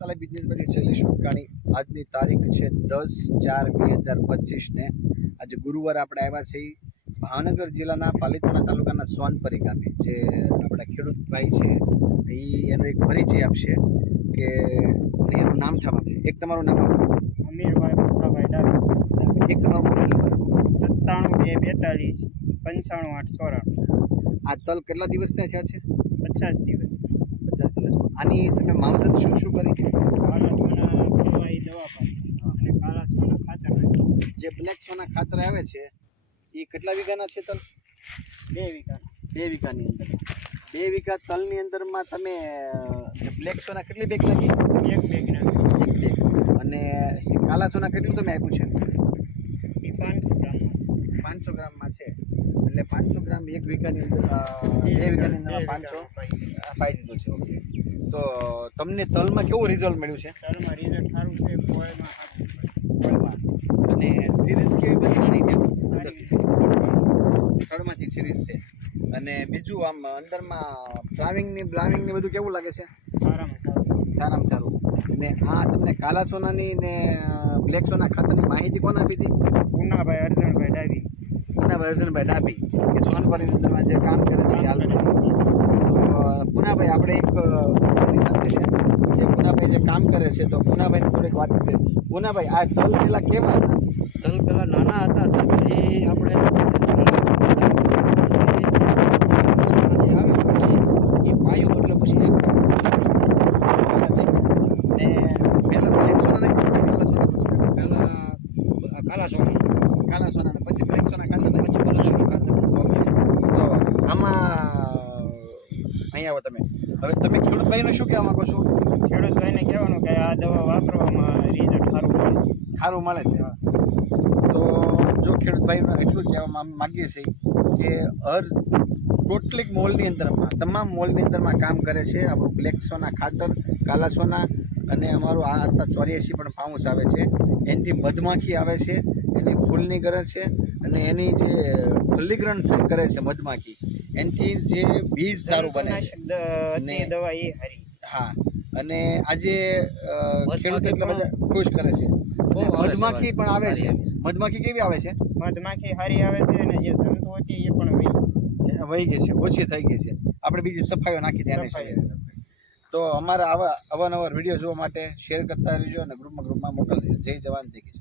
તાલા businessman Shailesh વટકાણી આજની તારીખ છે 10/4/2025 ને આજે ગુરુવાર આપણે આવ્યા છીએ ભાવનગર જિલ્લાના પાલિતાણા તાલુકાના સોનપરી ગામે જે આપણા ખેડૂત ભાઈ છે એનો એક પરિચય આપશે કે એનું નામ થવા એક તમારું નામ અમીરભાઈ મુક્તાભાઈ ડાબી એક તમારો મોબાઈલ નંબર 97 242 95 894 આ તલ કેટલા દિવસના થયા છે 50 દિવસ 50 દિવસમાં આની તમે માવજત શું શું કરી કાલા સોના દવાઈ દવા પાઈ અને કાલા સોના ખાતર નાખ્યું. જે બ્લેક સોના ખાતર આવે છે એ કેટલા વીઘાના છે તલ 2 વીઘા 2 વીઘાની અંદર 2 વીઘા તલની અંદરમાં તમે બ્લેક સોના કેટલી બેગ નાખી એક બેગ નાખ્યું. એક બેગ અને કાલા સોના કેટલું તમે આપ્યું છે એ 500 ગ્રામ 500 ગ્રામમાં છે એટલે 500 ગ્રામ એક વીઘાની અંદર 2 વીઘાની અંદર 500 પાઈ દીધું છે. ઓકે, તો તમને તલમાં કેવું રિઝલ્ટ મળ્યું છે તલમાં રિઝલ્ટ સારું છે. ફળમાં તલમાં અને સિરીઝ કેવી બની છે થડમાંથી સિરીઝ છે અને બીજું આમ અંદરમાં બ્લાવિંગની બધું કેવું લાગે છે સારામાં સારું. સારામાં સારું. ને આ તમને કાલા સોનાની ને બ્લેક સોના ખાતરની માહિતી કોને આપી હતી પૂનાભાઈ અર્જણભાઈ ડાબી પૂનાભાઈ અર્જનભાઈ ડાબી કે સોનપરીની અંદરમાં જે કામ કરે છે હાલ તો પૂનાભાઈ આપણે એક ખાતરી છે જે પૂનાભાઈ જે કામ કરે છે તો પૂનાભાઈની થોડીક વાત કરીએ. પૂનાભાઈ આ તલ પેલા કેવા હતા તલ પેલા નાના હતા સર એ આપણે એ પાયો એટલે પછી ને પહેલા બ્લેક સોના ને પેલા કાલા સોના કાલા સોના ને પછી બ્લેક સોના ખાતર ને પછી બ્લેક સોના ખાતર. તો આમાં અહીંયા આવો તમે હવે તમે ખેડૂત ભાઈને શું કહેવા માંગો છો ખેડૂત ભાઈને કહેવાનું કે આ દવા વાપરવામાં રિઝલ્ટ સારું મળે છે. સારું મળે છે તો જો ખેડૂત ભાઈને એટલું કહેવા માગીએ છીએ કે ટોટલી મોલની અંદરમાં તમામ મોલની અંદરમાં કામ કરે છે આપણું બ્લેક સોના ખાતર કાલા સોના અને અમારું આ આસ્થા 84 પણ પાઉચ આવે છે એનાથી મધમાખી આવે છે એની ફૂલની ગરજ છે અને એની જે ફલીકરણ કરે છે મધમાખી એનાથી જે બીજ સારું બને છે અને દવા એ સારી. હા અને આજે ખેડૂત એટલા બધા ખુશ કરે છે મધમાખી પણ આવે છે મધમાખી કેવી આવે છે મધમાખી સારી આવે છે અને જે જંતુ હતી એ પણ વહી ગઈ છે ઓછી થઈ ગઈ છે આપણે બીજી સફાઈઓ નાખી ત્યારે તો અમારા આવા અવારનવાર વિડીયો જોવા માટે શેર કરતા રહેજો અને ગ્રુપમાં મોકલજો. જય જવાન જય કિસાન.